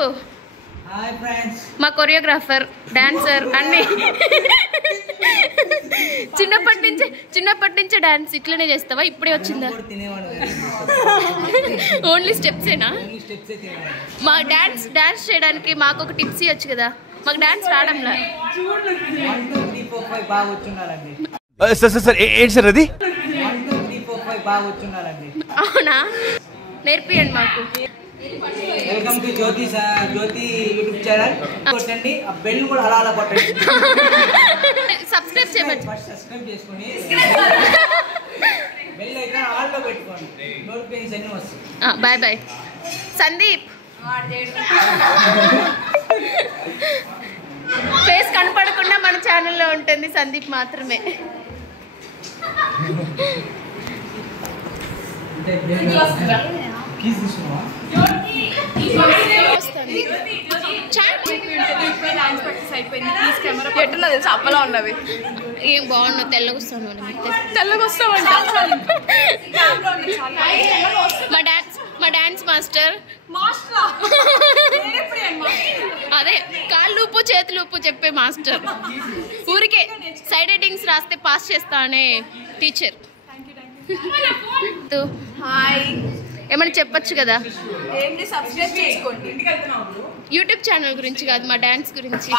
చెప్పు. Hi friends. మా choreographer, dancer అన్నీ చిన్నప్పటి నుంచే డాన్స్ ఇట్లనే చేస్తావా? ఇప్పుడే వచ్చిందా? ఓన్లీ స్టెప్సేనా? మా డాన్స్ చేయడానికి మాకు ఒక టిప్స్ ఇవ్వచ్చు కదా. మాకు డాన్స్ రావడంలా. అవునా, నేర్పియండి మాకు. Welcome to Jyothi YouTube channel. కొట్టండి, ఆ బెల్ కూడా అలా కొట్టండి. సబ్స్క్రైబ్ చేయవచ్చు. సబ్స్క్రైబ్ చేసుకొని బెల్ అయితే ఆల్ లో పెట్టుకోండి, నోటిఫికేషన్స్ అన్ని వస్తాయి. Bye bye. సందీప్ ఫేస్ కనపడకుండా మన ఛానల్లో ఉంటుంది, సందీప్ మాత్రమే. అప్పలా ఉన్నవి ఏం బాగున్నావు, తెల్లగొస్తాను. మా డాన్స్ మాస్టర్ అదే కాళ్ళు ఉప్పు చేతులు ఉప్పు చెప్పే మాస్టర్. ఊరికే సైడ్ హెడ్డింగ్స్ రాస్తే పాస్ చేస్తా అనే టీచర్. హాయ్, ఏమన్నా చెప్పచ్చు కదా. ఏంటి సబ్స్క్రైబ్ చేసుకోండి. యూట్యూబ్ ఛానల్ గురించి కాదు, మా డాన్స్ గురించి.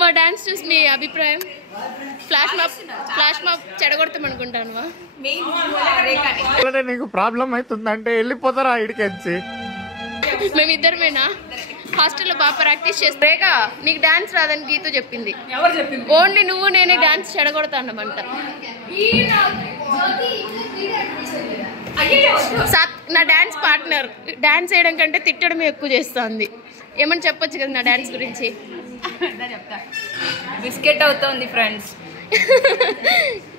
మా డాన్స్ చూసి మీ అభిప్రాయం? ఫ్లాష్ మాప్ చెడగొడతాం అనుకుంటానువా? నీకు ప్రాబ్లం అవుతుందంటే వెళ్ళిపోతారా ఇడికెచ్చి? మేమిద్దరమేనా? హాస్టల్లో బాగా ప్రాక్టీస్ చేస్తే నీకు డాన్స్ రాదని గీతూ చెప్పింది. ఓన్లీ నువ్వు నేనే డాన్స్ చెడగొడతానమంట. నా డాన్స్ పార్ట్నర్ డాన్స్ చేయడం కంటే తిట్టడం ఎక్కువ చేస్తుంది. ఏమని చెప్పొచ్చు కదా నా డాన్స్ గురించి? బిస్కెట్ అవుతుంది ఫ్రెండ్స్.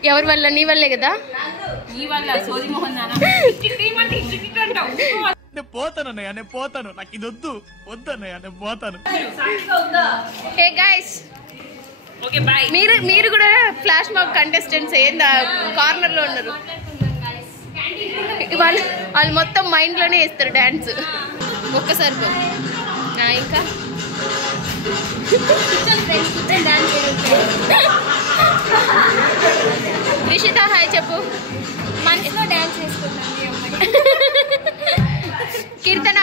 ఎవరి వల్ల? నీ వల్లే కదా. పోతాను, నాకు ఇది వద్దన్నయ్య, నేను పోతాను. హే గైస్, మీరు కూడా ఫ్లాష్ మాబ్ కంటెస్టెంట్స్ ఏందా? కార్నర్ లో ఉన్నారు వాళ్ళు మొత్తం మైండ్ లోనే వేస్తారు డాన్స్. ఒక్కసారి ఇంకా రిషిత హాయ్ చెప్పు. మనసులో డాన్స్ చేసుకుంటాను. కీర్తన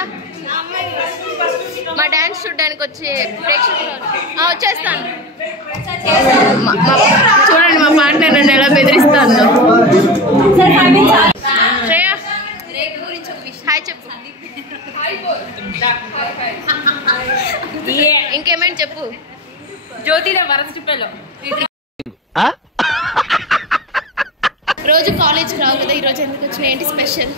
మా డాన్స్ చూడడానికి వచ్చే ప్రేక్షకులు వచ్చేస్తాను. చూడండి మా పార్ట్నర్ నన్ను ఎలా బెదిరిస్తాను. శ్రేయ హాయ్ చెప్పు. ఇంకేమైనా చెప్పు. జ్యోతి వరద చిప్పలో రోజు కాలేజ్కి రావు కదా, ఈరోజు ఎందుకు వచ్చిన? ఏంటి special?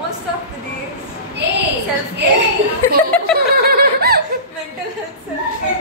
Most of the days, self-care, mental health, self-care.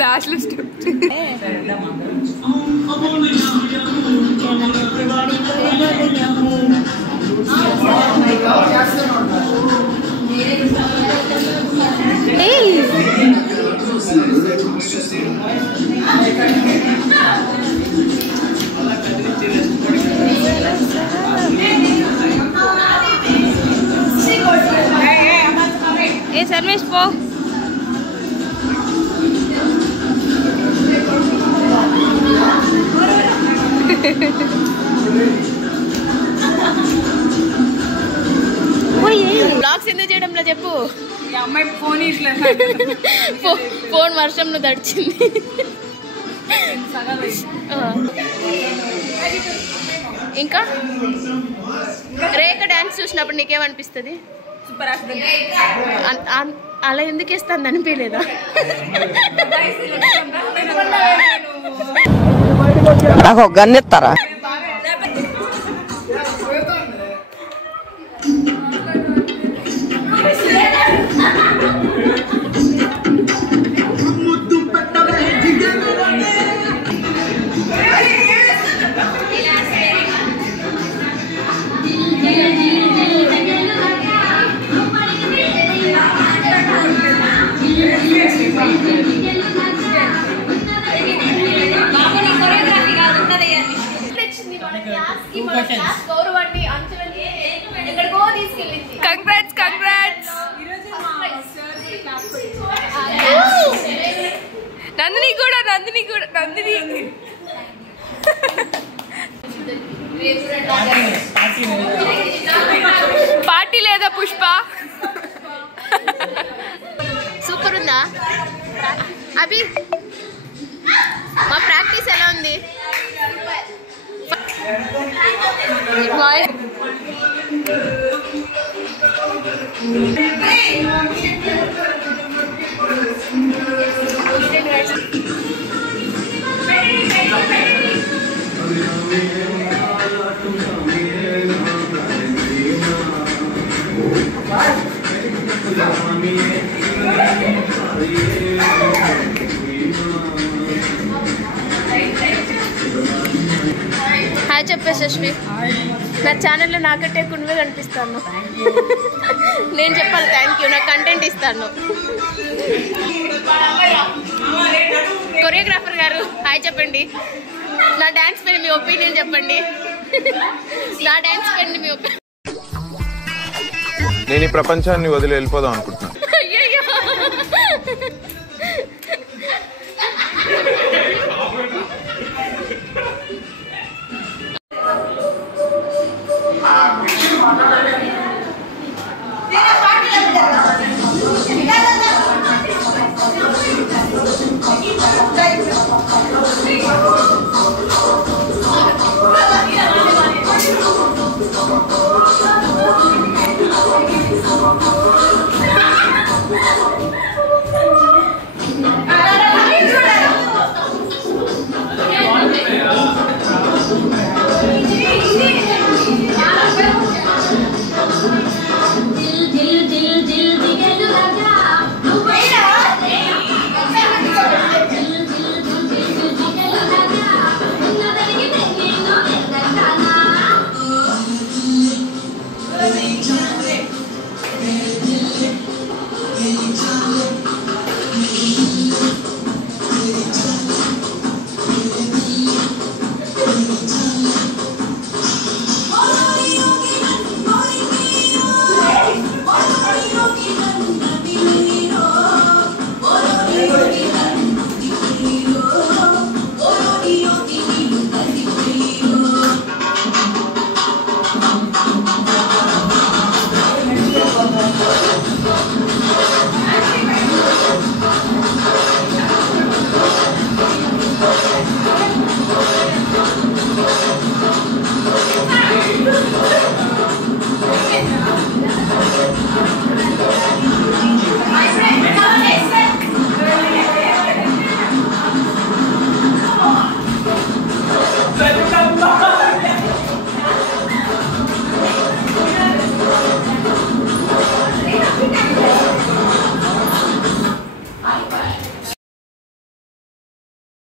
Last list. ఏ సర్వేష్ పో. బ్లాగ్స్ ఎందుకు చేయడంలో చెప్పు. అమ్మాయి ఫోన్ ఫోన్ వర్షంలో దడిచింది. ఇంకా రేఖ డాన్స్ చూసినప్పుడు నీకేమనిపిస్తుంది? సూపర్. అలా ఎందుకు వేస్తాను అనిపించలేదా? నాకు ఒక గన్ ఇస్తారా? Congrats congrats. నందిని కూడా నందిని పార్టీ లేదా పుష్ప? సూపర్ ఉందా అభి? మా ప్రాక్టీస్ ఎలా ఉంది? హాయ్ చెప్పే శశ్వి. నా ఛానల్లో నాకంటే కుణ్వే కనిపిస్తాను. నేను చెప్పాలి థ్యాంక్ యూ. నా కంటెంట్ ఇస్తాను. కొరియోగ్రాఫర్ గారు హాయ్ చెప్పండి. నా డ్యాన్స్ పైన మీ ఒపీనియన్ చెప్పండి. నా డ్యాన్స్ పైన మీ ఒపీనియన్. నేను ఈ ప్రపంచాన్ని వదిలి వెళ్ళిపోదాం అనుకుంటున్నాను. అయ్యయ్యో Thank you.